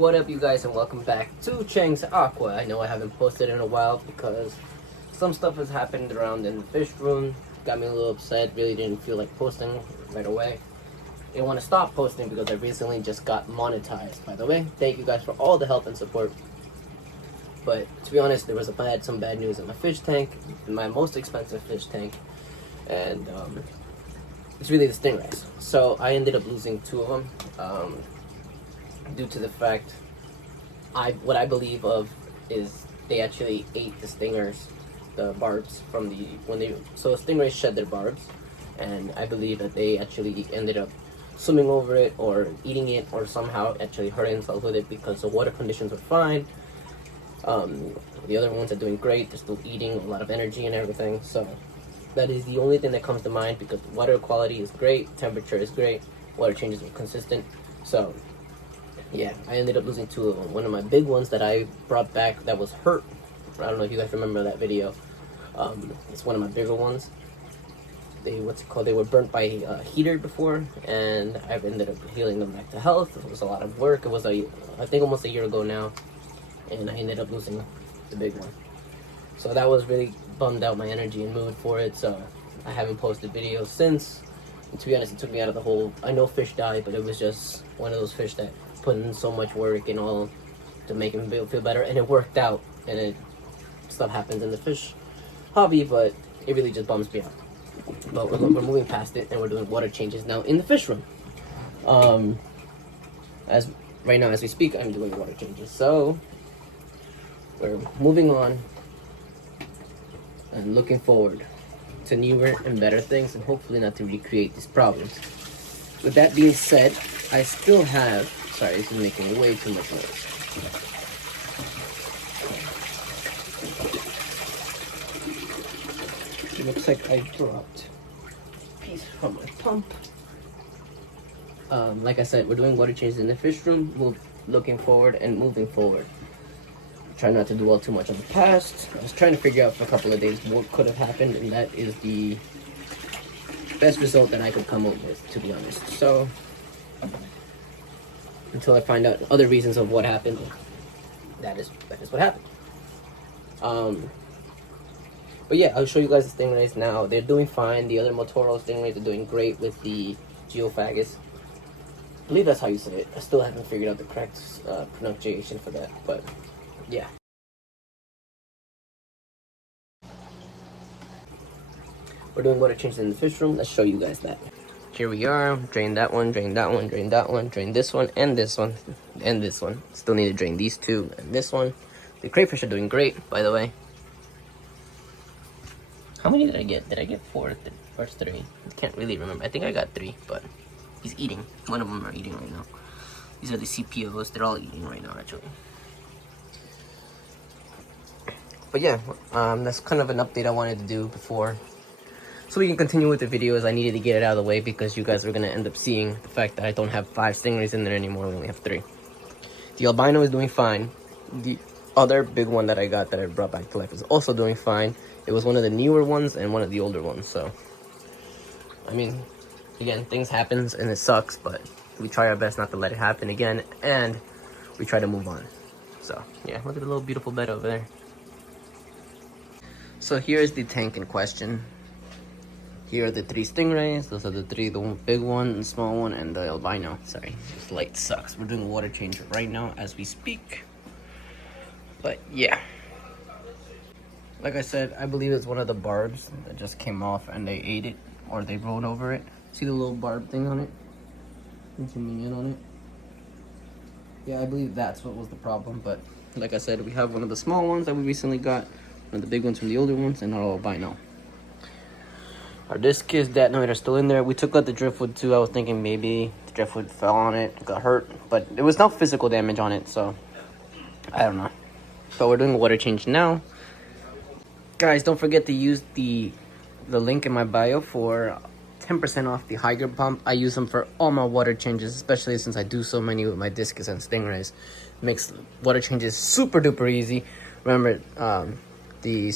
What up, you guys, and welcome back to Cheng's Aqua. I know I haven't posted in a while because some stuff has happened around in the fish room. Got me a little upset. Really didn't feel like posting right away. Didn't want to stop posting because I recently just got monetized. By the way, thank you guys for all the help and support. But to be honest, there was some bad news in my fish tank, my most expensive fish tank, and it's really the stingrays. So I ended up losing 2 of them. Due to the fact what I believe of is they actually ate the stingers, the barbs from so stingrays shed their barbs, and I believe that they actually ended up swimming over it or eating it or somehow actually hurting themselves with it because the water conditions were fine. The other ones are doing great. They're still eating, a lot of energy and everything. So that is the only thing that comes to mind because water quality is great, temperature is great, water changes are consistent. So yeah, I ended up losing 2 of them. One of my big ones that I brought back that was hurt. I don't know if you guys remember that video. It's one of my bigger ones. They were burnt by a heater before, and I've ended up healing them back to health. It was a lot of work. It was I think almost a year ago now, and I ended up losing the big one. So that was really bummed out my energy and mood for it. So I haven't posted videos since. And to be honest, it took me out of the whole. I know fish die, but it was just one of those fish that put in so much work and all to make him feel better, and it worked out. And stuff happens in the fish hobby, but it really just bums me out. But we're moving past it, and we're doing water changes now in the fish room. As right now as we speak, I'm doing water changes. So we're moving on and looking forward to newer and better things, and hopefully not to recreate these problems. With that being said, I still have, sorry, this is making way too much noise. It looks like I dropped a piece from my pump. Like I said, we're doing water changes in the fish room, looking forward and moving forward. Try not to dwell too much on the past. I was trying to figure out for a couple of days what could have happened, and that is the best result that I could come up with, to be honest. So until I find out other reasons of what happened, that is what happened. But yeah, I'll show you guys the stingrays now. They're doing fine. The other Motoro stingrays are doing great with the geophagus. I believe that's how you say it. I still haven't figured out the correct pronunciation for that, but yeah. We're doing water changes in the fish room. Let's show you guys that. Here we are. Drain that one, drain that one, drain that one, drain this one, and this one, and this one. Still need to drain these 2 and this one. The crayfish are doing great, by the way. How many did I get? Did I get 4? First 3? I can't really remember. I think I got 3, but he's eating. One of them are eating right now. These are the CPOs. They're all eating right now, actually. But yeah, that's kind of an update I wanted to do before, so we can continue with the videos. I needed to get it out of the way because you guys are going to end up seeing the fact that I don't have 5 stingrays in there anymore. We only have 3. The albino is doing fine. The other big one that I got that I brought back to life is also doing fine. It was one of the newer ones and one of the older ones. So, I mean, again, things happen and it sucks, but we try our best not to let it happen again, and we try to move on. So, yeah, look at the little beautiful bed over there. So here's the tank in question. Here are the 3 stingrays. Those are the 3, the big one, the small one, and the albino. Sorry, this light sucks. We're doing a water change right now as we speak. But yeah. Like I said, I believe it's one of the barbs that just came off and they ate it, or they rolled over it. See the little barb thing on it? I'm zooming in on it. Yeah, I believe that's what was the problem. But like I said, we have one of the small ones that we recently got, one of the big ones from the older ones, and our albino. Our disc is detonator are still in there. We took out the driftwood too. I was thinking maybe the driftwood fell on it, got hurt, but there was no physical damage on it, so I don't know. But we're doing a water change now. Guys, don't forget to use the link in my bio for 10% off the Hydro pump. I use them for all my water changes, especially since I do so many with my discus and stingrays. Makes water changes super duper easy. Remember, the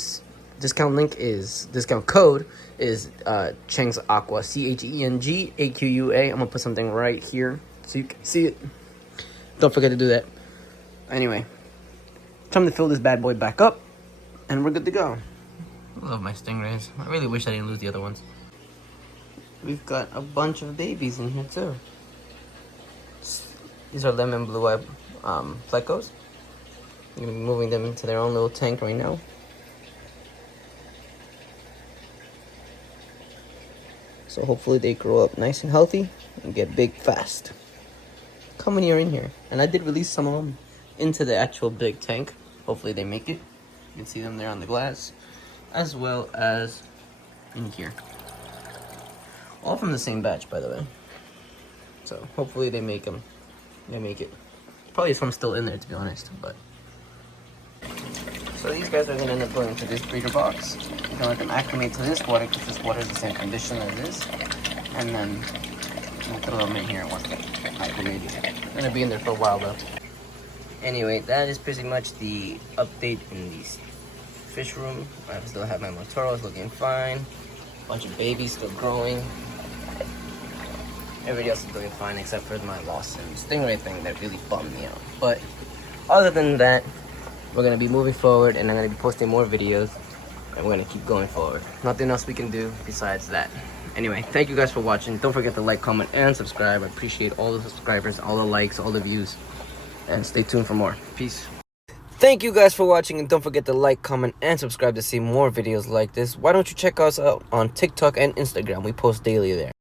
discount code is CHENG'S Aqua, CHENG'S Aqua. I'm gonna put something right here so you can see it. Don't forget to do that. Anyway, time to fill this bad boy back up, and we're good to go. I love my stingrays. I really wish I didn't lose the other ones. We've got a bunch of babies in here too. These are lemon blue eye plecos. I'm gonna be moving them into their own little tank right now. So hopefully they grow up nice and healthy and get big fast. How many are in here? And I did release some of them into the actual big tank. Hopefully they make it. You can see them there on the glass, as well as in here. All from the same batch, by the way. So hopefully they make them. They make it. Probably some still in there, to be honest. But so these guys are gonna end up going into this breeder box. You're gonna let them acclimate to this water because this water is the same condition as this, and then we'll throw them in here once they're acclimated. They're gonna be in there for a while though. Anyway, that is pretty much the update in the fish room. I still have my Motoros looking fine. Bunch of babies still growing. Everybody else is doing fine except for my loss and stingray thing that really bummed me out. But other than that, we're gonna be moving forward, and I'm gonna be posting more videos, and we're gonna keep going forward. Nothing else we can do besides that. Anyway, thank you guys for watching. Don't forget to like, comment, and subscribe. I appreciate all the subscribers, all the likes, all the views, and stay tuned for more. Peace. Thank you guys for watching, and don't forget to like, comment, and subscribe to see more videos like this. Why don't you check us out on TikTok and Instagram? We post daily there.